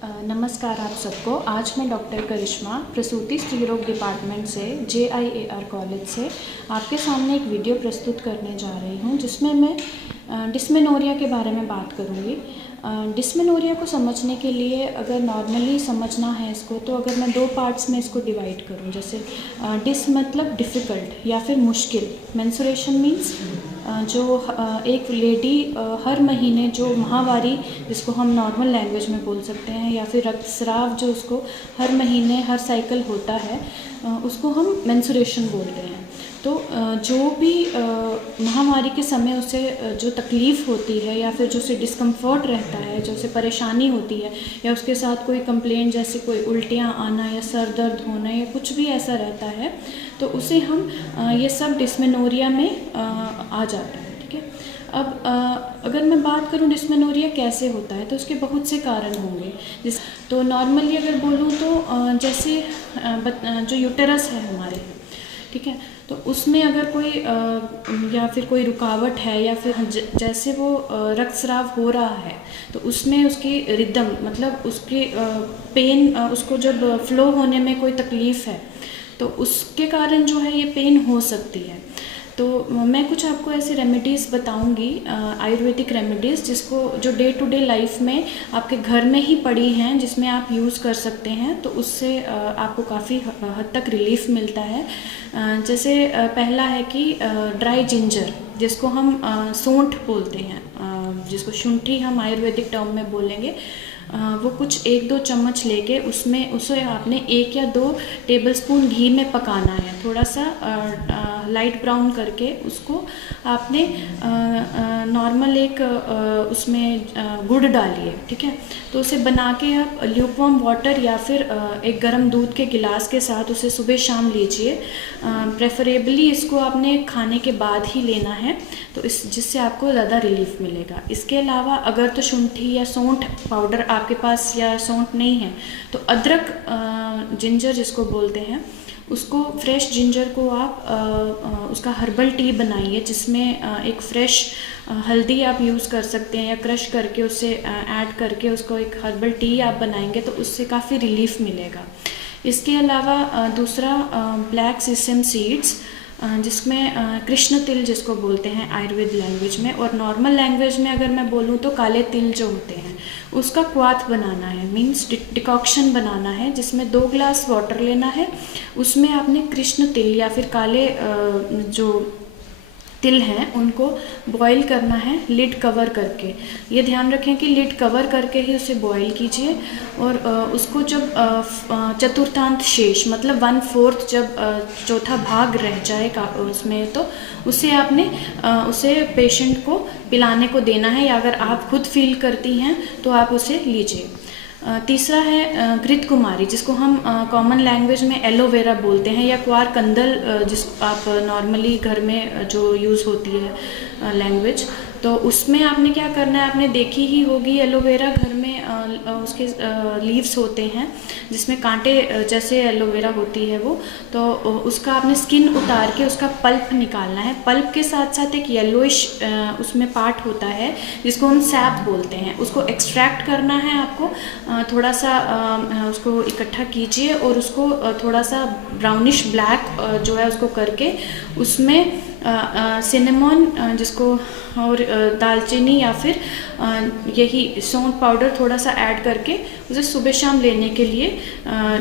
नमस्कार आप सबको। आज मैं डॉक्टर करिश्मा प्रसूति स्त्री रोग डिपार्टमेंट से JIAR कॉलेज से आपके सामने एक वीडियो प्रस्तुत करने जा रही हूँ, जिसमें मैं डिस्मेनोरिया के बारे में बात करूँगी। डिस्मेनोरिया को समझने के लिए अगर नॉर्मली समझना है इसको, तो अगर मैं दो पार्ट्स में इसको डिवाइड करूँ, जैसे डिस मतलब डिफ़िकल्ट या फिर मुश्किल। मेंस्ट्रुएशन मीन्स जो एक लेडी हर महीने जो माहवारी, जिसको हम नॉर्मल लैंग्वेज में बोल सकते हैं, या फिर रक्तस्राव जो उसको हर महीने हर साइकिल होता है, उसको हम मेंस्ट्रुएशन बोलते हैं। तो जो भी महामारी के समय उसे जो तकलीफ़ होती है या फिर जो उसे डिस्कम्फर्ट रहता है, जो उसे परेशानी होती है, या उसके साथ कोई कंप्लेंट जैसे कोई उल्टियाँ आना या सर दर्द होना या कुछ भी ऐसा रहता है, तो उसे हम ये सब डिस्मेनोरिया में आ जाता है। ठीक है। अब अगर मैं बात करूं डिस्मेनोरिया कैसे होता है, तो उसके बहुत से कारण होंगे। तो नॉर्मली अगर बोलूं तो जैसे जो यूटेरस है हमारे, ठीक है, तो उसमें अगर कोई या फिर कोई रुकावट है, या फिर जैसे वो रक्तस्राव हो रहा है, तो उसमें उसकी रिदम मतलब उसकी पेन, उसको जब फ्लो होने में कोई तकलीफ़ है, तो उसके कारण जो है ये पेन हो सकती है। तो मैं कुछ आपको ऐसे रेमेडीज़ बताऊंगी, आयुर्वेदिक रेमेडीज़, जिसको जो डे टू डे लाइफ में आपके घर में ही पड़ी हैं, जिसमें आप यूज़ कर सकते हैं, तो उससे आपको काफ़ी हद तक रिलीफ मिलता है। जैसे पहला है कि ड्राई जिंजर, जिसको हम सूंठ बोलते हैं, जिसको शुंठी हम आयुर्वेदिक टर्म में बोलेंगे। वो कुछ 1-2 चम्मच लेके उसे आपने 1 या 2 टेबलस्पून घी में पकाना है, थोड़ा सा लाइट ब्राउन करके उसको आपने नॉर्मल एक उसमें गुड़ डालिए। ठीक है, तो उसे बना के आप ल्यूकवार्म वाटर या फिर एक गर्म दूध के गिलास के साथ उसे सुबह शाम लीजिए। प्रेफरेबली इसको आपने खाने के बाद ही लेना है, तो जिससे आपको ज़्यादा रिलीफ मिलेगा। इसके अलावा अगर तो शुंठी या सौंठ पाउडर आपके पास या सौंठ नहीं है, तो अदरक जिंजर जिसको बोलते हैं, उसको फ्रेश जिंजर को आप उसका हर्बल टी बनाइए, जिसमें एक फ्रेश हल्दी आप यूज़ कर सकते हैं, या क्रश करके उसे ऐड करके उसको एक हर्बल टी आप बनाएंगे, तो उससे काफ़ी रिलीफ मिलेगा। इसके अलावा दूसरा ब्लैक सीसम सीड्स, जिसमें कृष्ण तिल जिसको बोलते हैं आयुर्वेद लैंग्वेज में, और नॉर्मल लैंग्वेज में अगर मैं बोलूँ तो काले तिल जो होते हैं, उसका क्वाथ बनाना है, मीन्स डिकॉक्शन बनाना है, जिसमें 2 ग्लास वाटर लेना है। उसमें आपने कृष्ण तिल या फिर काले जो तिल हैं उनको बॉईल करना है लिड कवर करके। ये ध्यान रखें कि लिड कवर करके ही उसे बॉईल कीजिए, और उसको जब चतुर्थांश शेष मतलब 1/4 जब चौथा भाग रह जाए उसमें, तो उसे आपने उसे पेशेंट को पिलाने को देना है, या अगर आप खुद फील करती हैं तो आप उसे लीजिए। तीसरा है घृत कुमारी, जिसको हम कॉमन लैंग्वेज में एलोवेरा बोलते हैं, या क्वार कंदल जिस आप नॉर्मली घर में जो यूज़ होती है लैंग्वेज। तो उसमें आपने क्या करना है, आपने देखी ही होगी एलोवेरा घर में उसके लीव्स होते हैं, जिसमें कांटे जैसे एलोवेरा होती है वो, तो उसका आपने स्किन उतार के उसका पल्प निकालना है। पल्प के साथ साथ एक येलोइश उसमें पार्ट होता है, जिसको हम सैप बोलते हैं, उसको एक्सट्रैक्ट करना है आपको। थोड़ा सा उसको इकट्ठा कीजिए, और उसको थोड़ा सा ब्राउनिश ब्लैक जो है उसको करके उसमें सिनेमन जिसको, और दालचीनी या फिर यही सौंठ पाउडर थोड़ा सा ऐड करके उसे सुबह शाम लेने के लिए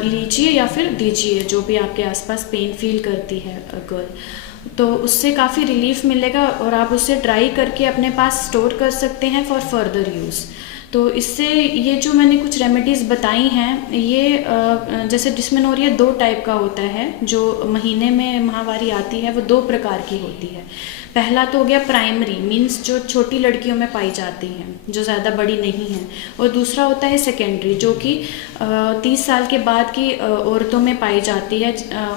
लीजिए, या फिर दीजिए जो भी आपके आसपास पेन फील करती है गर्ल, तो उससे काफ़ी रिलीफ मिलेगा, और आप उसे ड्राई करके अपने पास स्टोर कर सकते हैं फॉर फर्दर यूज़। तो इससे ये जो मैंने कुछ रेमेडीज़ बताई हैं, ये जैसे डिस्मेनोरिया 2 टाइप का होता है, जो महीने में माहवारी आती है वो 2 प्रकार की होती है। पहला तो हो गया प्राइमरी, मीन्स जो छोटी लड़कियों में पाई जाती हैं, जो ज़्यादा बड़ी नहीं हैं, और दूसरा होता है सेकेंडरी, जो कि 30 साल के बाद की औरतों में पाई जाती है,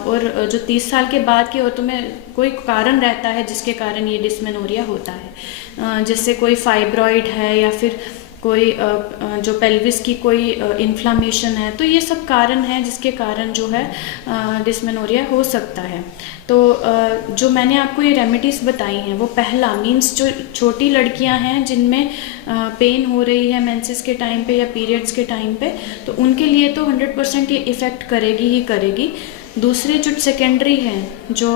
और जो 30 साल के बाद की औरतों में कोई कारण रहता है जिसके कारण ये डिस्मेनोरिया होता है, जैसे कोई फाइब्रॉइड है, या फिर कोई जो पेल्विस की कोई इन्फ्लामेशन है, तो ये सब कारण है जिसके कारण जो है डिस्मेनोरिया हो सकता है। तो जो मैंने आपको ये रेमेडीज़ बताई हैं, वो पहला मीन्स जो छोटी लड़कियां हैं जिनमें पेन हो रही है मेंसेस के टाइम पे या पीरियड्स के टाइम पे, तो उनके लिए तो 100% ये इफ़ेक्ट करेगी ही करेगी। दूसरे जो सेकेंडरी हैं, जो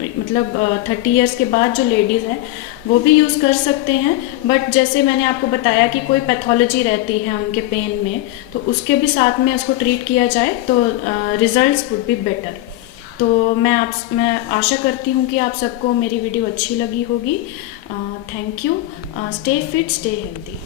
मतलब 30 इयर्स के बाद जो लेडीज़ हैं वो भी यूज़ कर सकते हैं, बट जैसे मैंने आपको बताया कि कोई पैथोलॉजी रहती है उनके पेन में, तो उसके भी साथ में उसको ट्रीट किया जाए तो रिजल्ट्स वुड बी बेटर। तो मैं आशा करती हूँ कि आप सबको मेरी वीडियो अच्छी लगी होगी। Thank you. Stay fit, stay healthy.